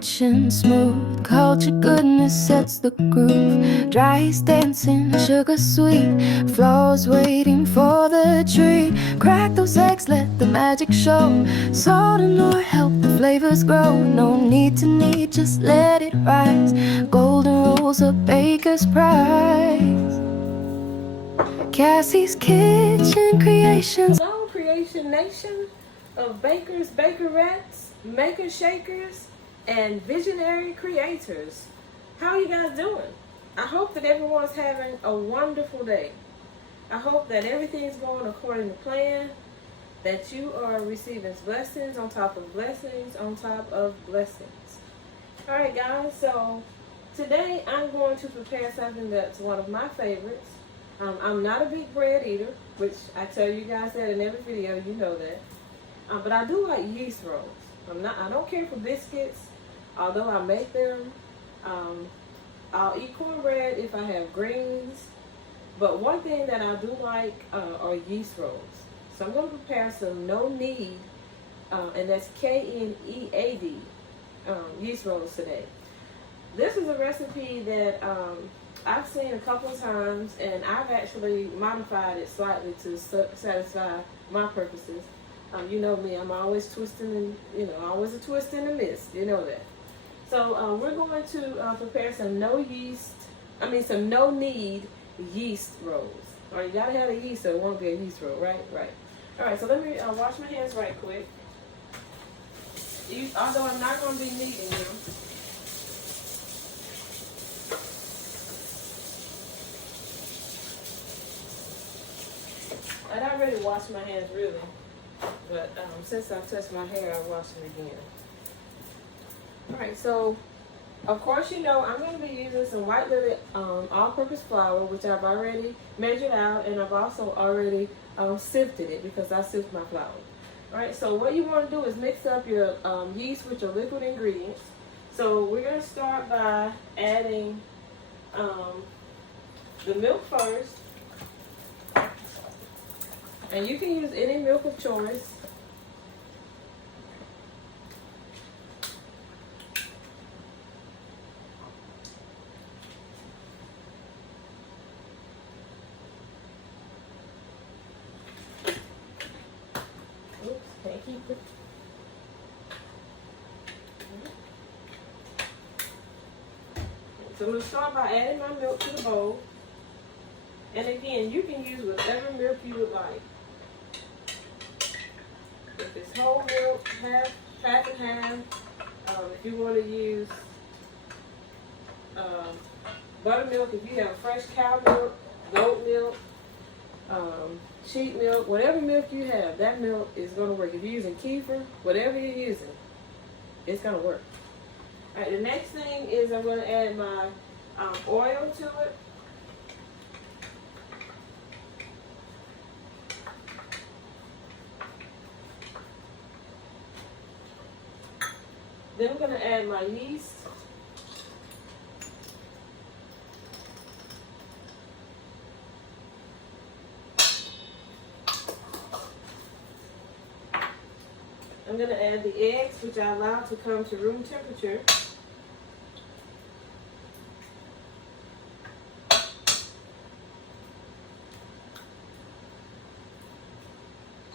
rich and smooth. Cultured goodness sets the groove. Dry yeast dancing, sugar sweet. Flows waiting for the treat. Crack those eggs, let the magic show. Salt and oil help the flavors grow. No need to knead, just let it rise. Golden rolls, a baker's prize. Cassie's Kitchen Creations. Hello, Creation Nation of bakers, bakerettes, makers, shakers, and visionary creators. How are you guys doing? I hope that everyone's having a wonderful day. I hope that everything's going according to plan, that you are receiving blessings on top of blessings on top of blessings. Alright guys, so today I'm going to prepare something that's one of my favorites. I'm not a big bread eater, which I tell you guys that in every video, you know that. But I do like yeast rolls. I don't care for biscuits, although I make them. I'll eat cornbread if I have greens. But one thing that I do like are yeast rolls. So I'm going to prepare some no knead, and that's Knead yeast rolls today. This is a recipe that I've seen a couple of times, and I've actually modified it slightly to satisfy my purposes. You know me, I'm always twisting, and always a twist in the mist. You know that. So we're going to prepare some no knead yeast rolls. All right, you gotta have a yeast, so it won't be a yeast roll, right? Right. All right. So let me wash my hands right quick. Although I'm not going to be kneading them. I'd already washed my hands really, but since I've touched my hair, I'll wash them again. Alright, so of course I'm going to be using some white lily all-purpose flour, which I've already measured out, and I've also already sifted it because I sift my flour. Alright, so what you want to do is mix up your yeast with your liquid ingredients. So we're going to start by adding the milk first. And you can use any milk of choice. Oops, can't keep it. So I'm going to start by adding my milk to the bowl. And again, you can use whatever milk you would like. If it's whole milk, half and half. If you want to use buttermilk, if you have fresh cow milk, goat milk, sheep milk, whatever milk you have, that milk is going to work. If you're using kefir, whatever you're using, it's going to work. All right, the next thing is I'm going to add my oil to it. Then I'm going to add my yeast. I'm going to add the eggs, which I allow to come to room temperature.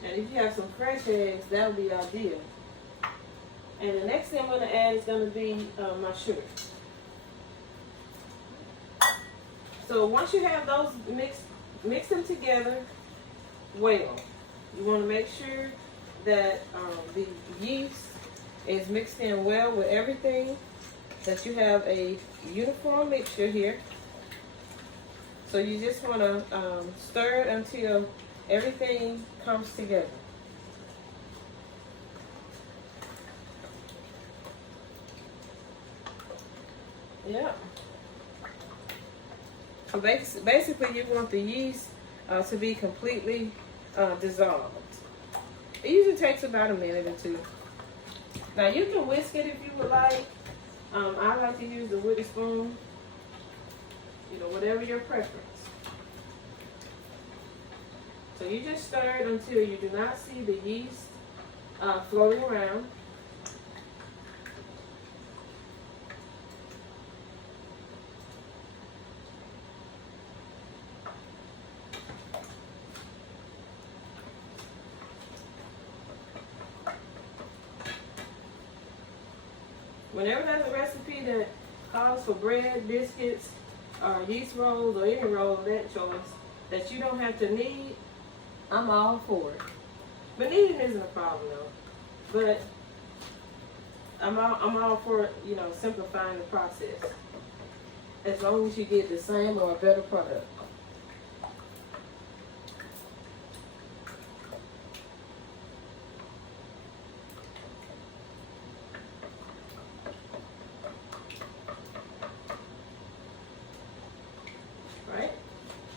And if you have some fresh eggs, that would be ideal. And the next thing I'm going to add is going to be my sugar. So once you have those mix them together well. You want to make sure that the yeast is mixed in well with everything, that you have a uniform mixture here. So you just want to stir it until everything comes together. Yeah. So basically you want the yeast to be completely dissolved. It usually takes about a minute or two. Now you can whisk it if you would like. I like to use the wooden spoon. Whatever your preference. So you just stir it until you do not see the yeast floating around. Whenever there's a recipe that calls for bread, biscuits, or yeast rolls, or any roll of that choice, that you don't have to knead, I'm all for it. But kneading isn't a problem though. But I'm all for, you know, simplifying the process. As long as you get the same or a better product. Right?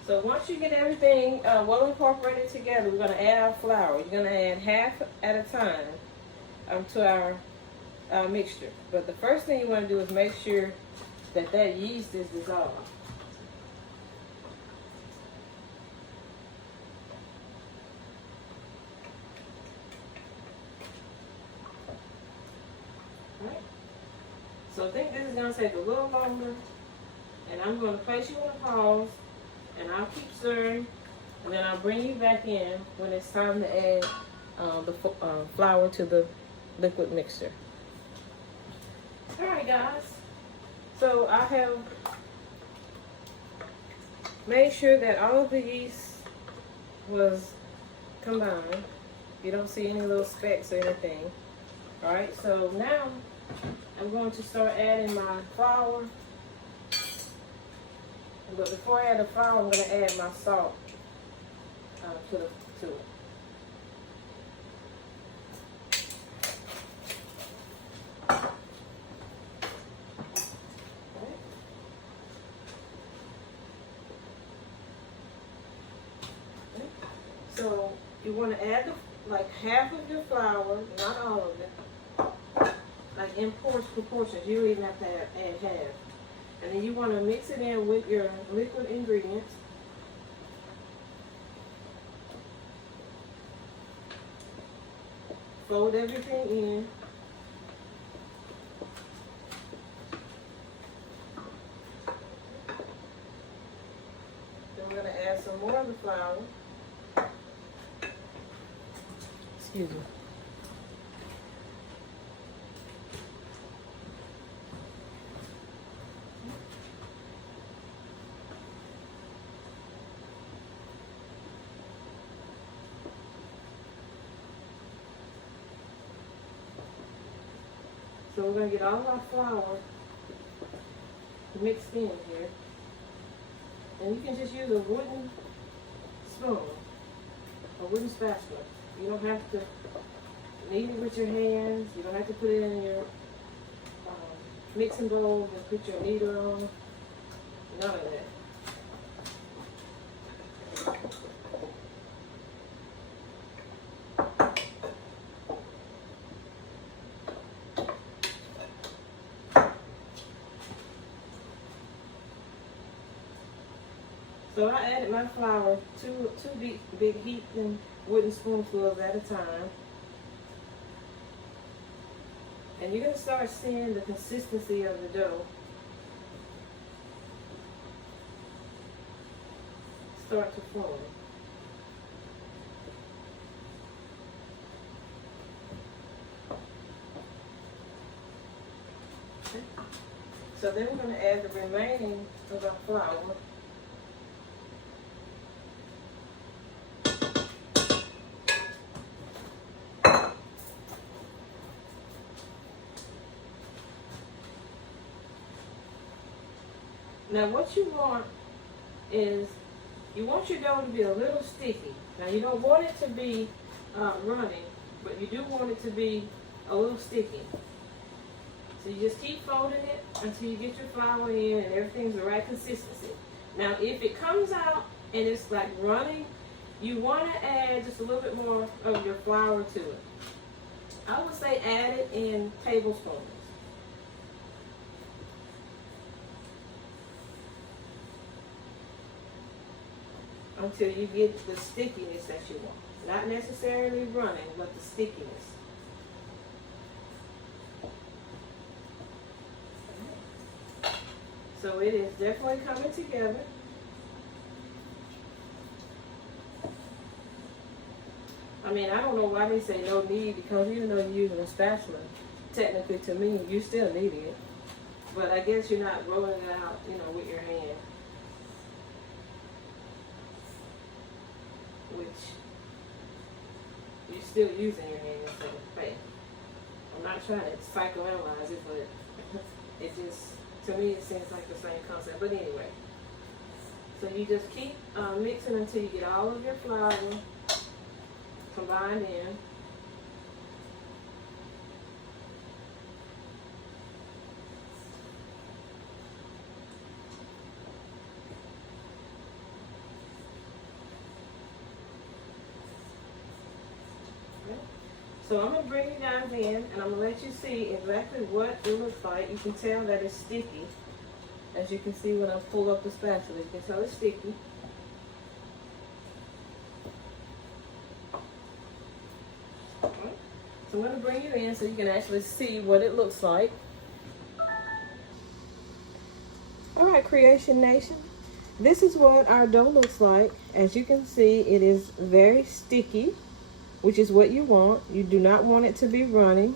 So once you get everything well incorporated together, we're going to add our flour. You're going to add half at a time to our mixture. But the first thing you want to do is make sure that that yeast is dissolved. Right? So I think this is going to take a little longer, and I'm going to place you on a pause, and I'll keep stirring, and then I'll bring you back in when it's time to add the flour to the liquid mixture. All right, guys. So I have made sure that all of the yeast was combined. You don't see any little specks or anything. All right, so now I'm going to start adding my flour. But before I add the flour, I'm going to add my salt to it. So you want to add like half of your flour, not all of it, like in proportions. You don't even have to add half. And then you want to mix it in with your liquid ingredients. Fold everything in. Then we're going to add some more of the flour. Excuse me. So we're going to get all of our flour mixed in here. And you can just use a wooden spoon, a wooden spatula. You don't have to knead it with your hands. You don't have to put it in your mixing bowl and put your kneader on. None of that. So I added my flour two big heaping wooden spoonfuls at a time. And you're going to start seeing the consistency of the dough start to form. Okay. So then we're going to add the remaining of our flour. Now what you want is, you want your dough to be a little sticky. Now you don't want it to be running, but you do want it to be a little sticky. So you just keep folding it until you get your flour in and everything's the right consistency. Now if it comes out and it's like running, you want to add just a little bit more of your flour to it. I would say add it in tablespoons. Until you get the stickiness that you want. Not necessarily running, but the stickiness. So it is definitely coming together. I mean, I don't know why they say no knead, because even though you're using a spatula, technically to me, you still need it. But I guess you're not rolling it out, you know, with your hand. Which you're still using your hand instead of face. I'm not trying to psychoanalyze it, but it just, to me, it seems like the same concept. But anyway, so you just keep mixing until you get all of your flour combined in. So I'm going to bring you guys in, and I'm going to let you see exactly what it looks like. You can tell that it's sticky. As you can see when I pull up the spatula, you can tell it's sticky. Right. So I'm going to bring you in so you can actually see what it looks like. Alright, Creation Nation. This is what our dough looks like. As you can see, it is very sticky, which is what you want. You do not want it to be runny.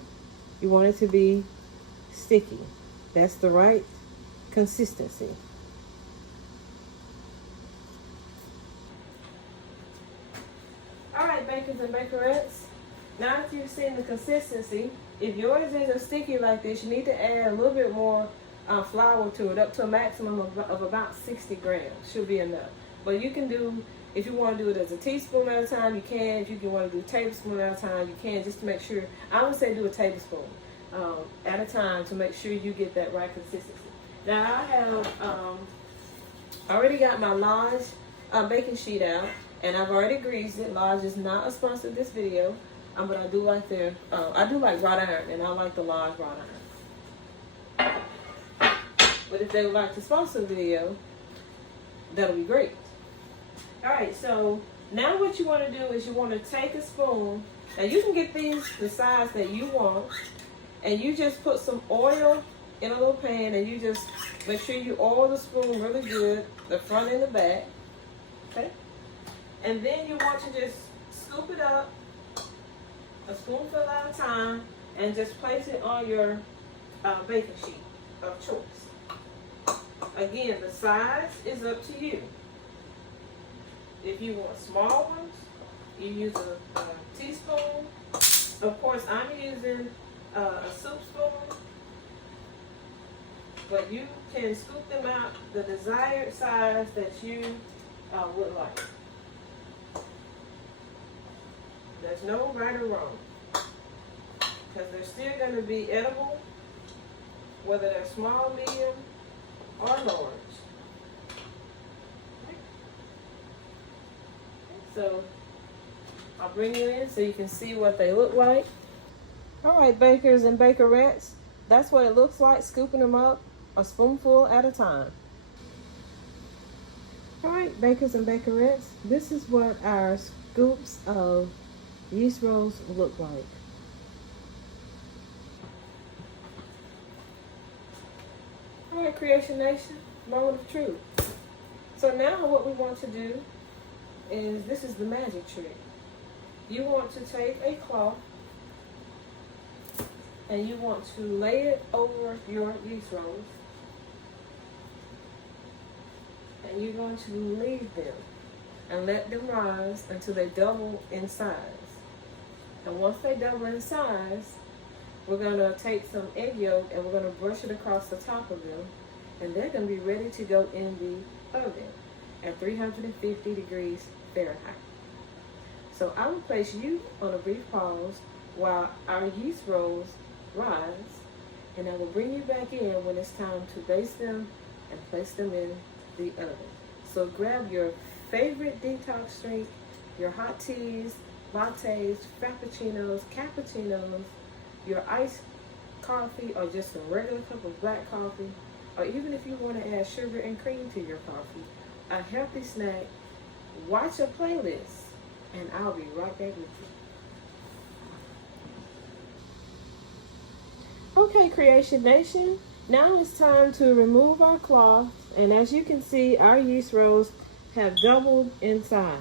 You want it to be sticky. That's the right consistency. All right, bakers and bakerettes. Now that you've seen the consistency, if yours isn't sticky like this, you need to add a little bit more flour to it, up to a maximum of about 60 grams. Should be enough. But you can do, if you want to do it as a teaspoon at a time, you can. If you want to do a tablespoon at a time, you can, just to make sure. I would say do a tablespoon at a time to make sure you get that right consistency. Now I have already got my Lodge baking sheet out, and I've already greased it. Lodge is not a sponsor of this video, but I do like their, I do like wrought iron, and I like the Lodge wrought iron. But if they would like to sponsor the video, that'll be great. All right, so now what you want to do is you want to take a spoon, and you can get these the size that you want, and you just put some oil in a little pan, and you just make sure you oil the spoon really good, the front and the back, okay? And then you want to just scoop it up, a spoonful at a time, and just place it on your baking sheet of choice. Again, the size is up to you. If you want small ones, you use a teaspoon. Of course, I'm using a soup spoon, but you can scoop them out the desired size that you would like. There's no right or wrong, because they're still going to be edible, whether they're small, medium, or large. So I'll bring you in so you can see what they look like. All right, bakers and bakerettes, that's what it looks like, scooping them up a spoonful at a time. All right, bakers and bakerettes, this is what our scoops of yeast rolls look like. All right, Creation Nation, moment of truth. So now what we want to do is, this is the magic trick. You want to take a cloth and you want to lay it over your yeast rolls, and you're going to leave them and let them rise until they double in size. And once they double in size, we're going to take some egg yolk and we're going to brush it across the top of them, and they're going to be ready to go in the oven at 350 degrees Fahrenheit. So I will place you on a brief pause while our yeast rolls rise, and I will bring you back in when it's time to baste them and place them in the oven. So grab your favorite detox drink, your hot teas, lattes, frappuccinos, cappuccinos, your iced coffee, or just a regular cup of black coffee, or even if you want to add sugar and cream to your coffee, a healthy snack. Watch a playlist, and I'll be right back with you. Okay, Creation Nation, now it's time to remove our cloth, and as you can see, our yeast rolls have doubled in size.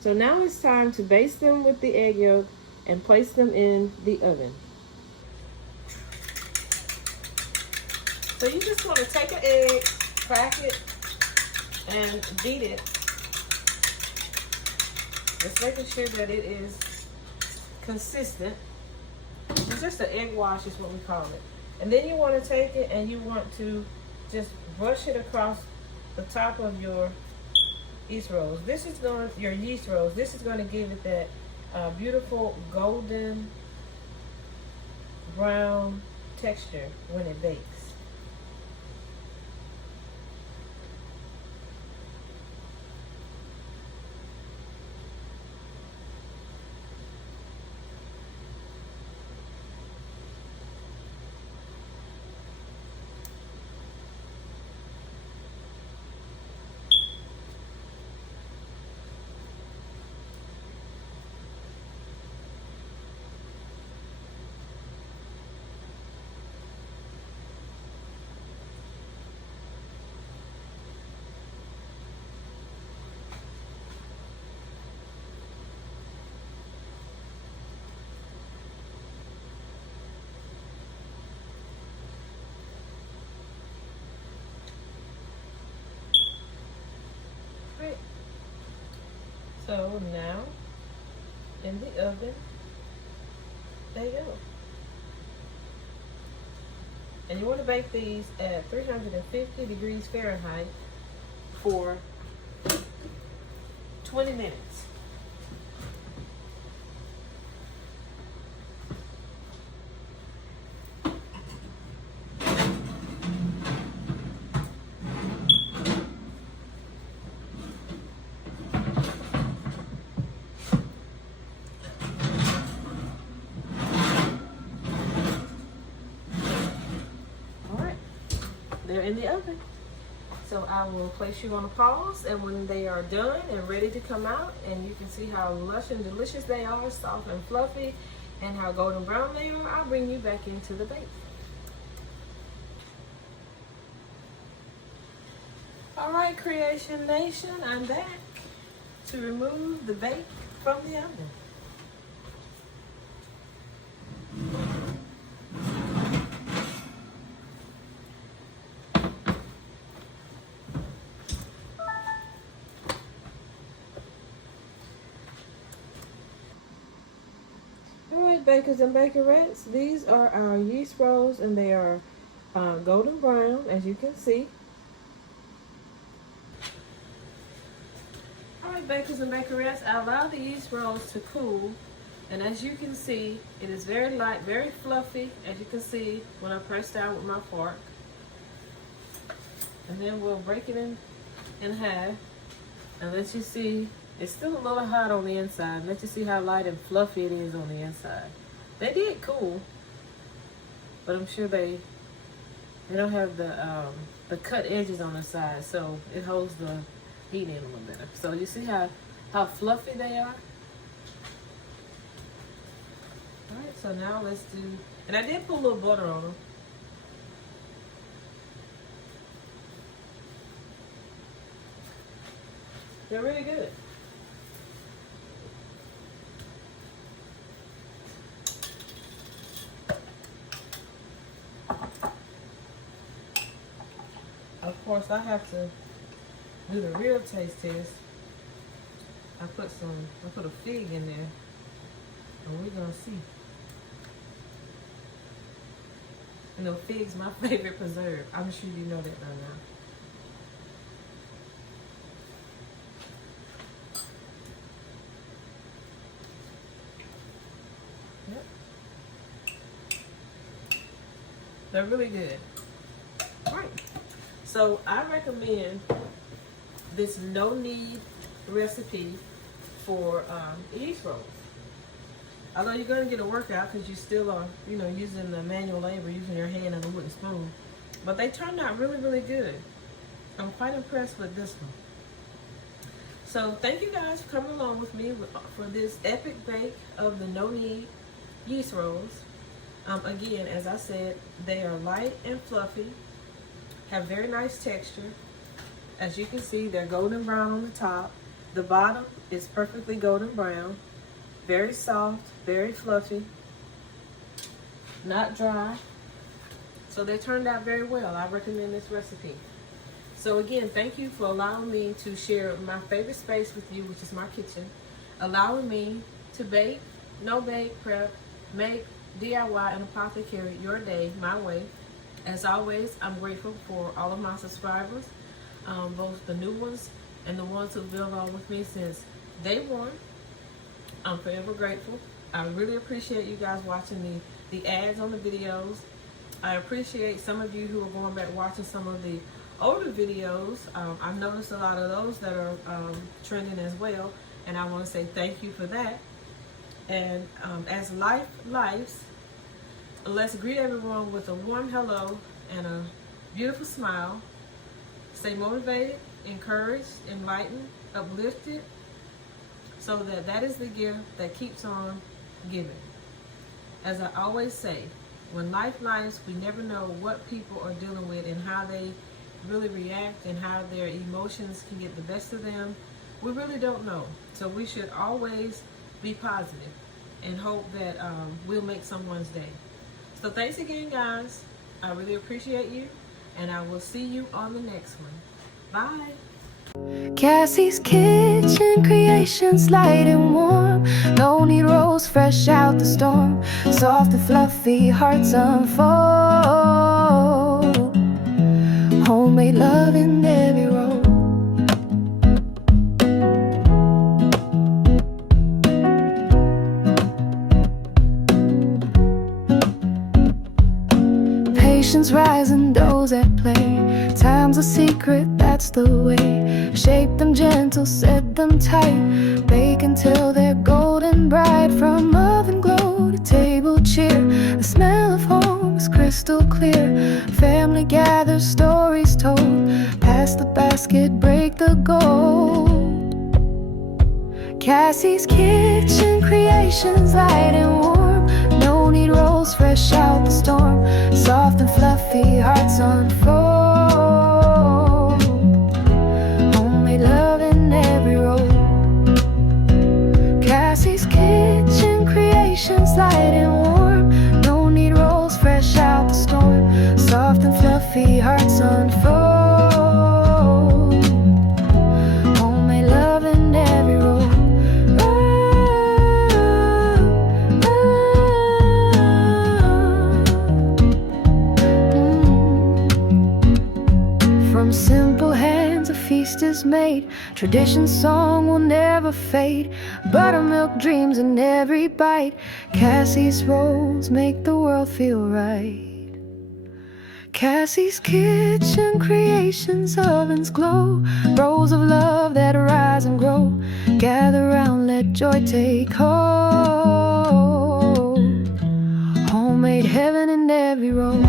So now it's time to baste them with the egg yolk and place them in the oven. So you just want to take an egg, crack it, and beat it. Just making sure that it is consistent. It's just an egg wash is what we call it. And then you want to take it and you want to just brush it across the top of your yeast rolls. This is your yeast rolls. This is going to give it that beautiful golden brown texture when it bakes. Right. So now in the oven, there you go. And you want to bake these at 350 degrees Fahrenheit for 20 minutes. They're in the oven. So I will place you on a pause, and when they are done and ready to come out, and you can see how lush and delicious they are, soft and fluffy, and how golden brown they are, I'll bring you back into the bake. All right, Kreation Nation, I'm back to remove the bake from the oven. Bakers and bakerettes, these are our yeast rolls, and they are golden brown, as you can see. Alright, bakers and bakerettes, I allow the yeast rolls to cool, and as you can see, it is very light, very fluffy, as you can see when I press down with my fork. And then we'll break it in half and let you see. It's still a little hot on the inside. Let you see how light and fluffy it is on the inside. They did cool, but I'm sure they don't have the cut edges on the side, so it holds the heat in a little better. So you see how fluffy they are. All right, so now let's do. And I did put a little butter on them. They're really good. Of course, I have to do the real taste test. I put a fig in there, and we're gonna see. You know, fig's my favorite preserve. I'm sure you know that by now. Yep. They're really good. All right. So I recommend this no-knead recipe for yeast rolls. Although you're going to get a workout because you still are, you know, using the manual labor, using your hand and a wooden spoon. But they turned out really, really good. I'm quite impressed with this one. So thank you guys for coming along with me for this epic bake of the no-knead yeast rolls. Again, as I said, they are light and fluffy, have very nice texture. As you can see, they're golden brown on the top. The bottom is perfectly golden brown. Very soft, very fluffy, not dry. So they turned out very well. I recommend this recipe. So again, thank you for allowing me to share my favorite space with you, which is my kitchen. Allowing me to bake, no bake, prep, make, DIY, and apothecary your day my way. As always, I'm grateful for all of my subscribers, both the new ones and the ones who've been along with me since day one. I'm forever grateful. I really appreciate you guys watching the ads on the videos. I appreciate some of you who are going back watching some of the older videos. I've noticed a lot of those that are trending as well, and I want to say thank you for that. And as life lives, let's greet everyone with a warm hello and a beautiful smile. Stay motivated, encouraged, enlightened, uplifted, so that is the gift that keeps on giving. As I always say, when life lives, we never know what people are dealing with and how they really react and how their emotions can get the best of them. We really don't know. So we should always be positive and hope that we'll make someone's day. So thanks again, guys. I really appreciate you, and I will see you on the next one. Bye. Cassie's kitchen creations, light and warm. No need rolls fresh out the storm. Soft and fluffy hearts unfold. Homemade love in every roll. Patience rising, doughs at play. Time's a secret, that's the way. Shape them gentle, set them tight. Bake until they're golden bright. From oven glow to table cheer, the smell of home is crystal clear. Family gathers, stories told. Pass the basket, break the gold. Cassie's kitchen creations, light and warm. No need rolls fresh out the storm. Soft and fluffy hearts unfold. Homemade love in every roll. Cassie's kitchen creations, light and warm. No need rolls fresh out the storm. Soft and fluffy hearts unfold. Homemade love in every roll. From simple hands a feast is made. Tradition song will never fade. Buttermilk dreams in every bite. Cassie's rolls make the world feel right. Cassie's kitchen creations, ovens glow. Rolls of love that rise and grow. Gather round, let joy take hold. Homemade heaven in every roll.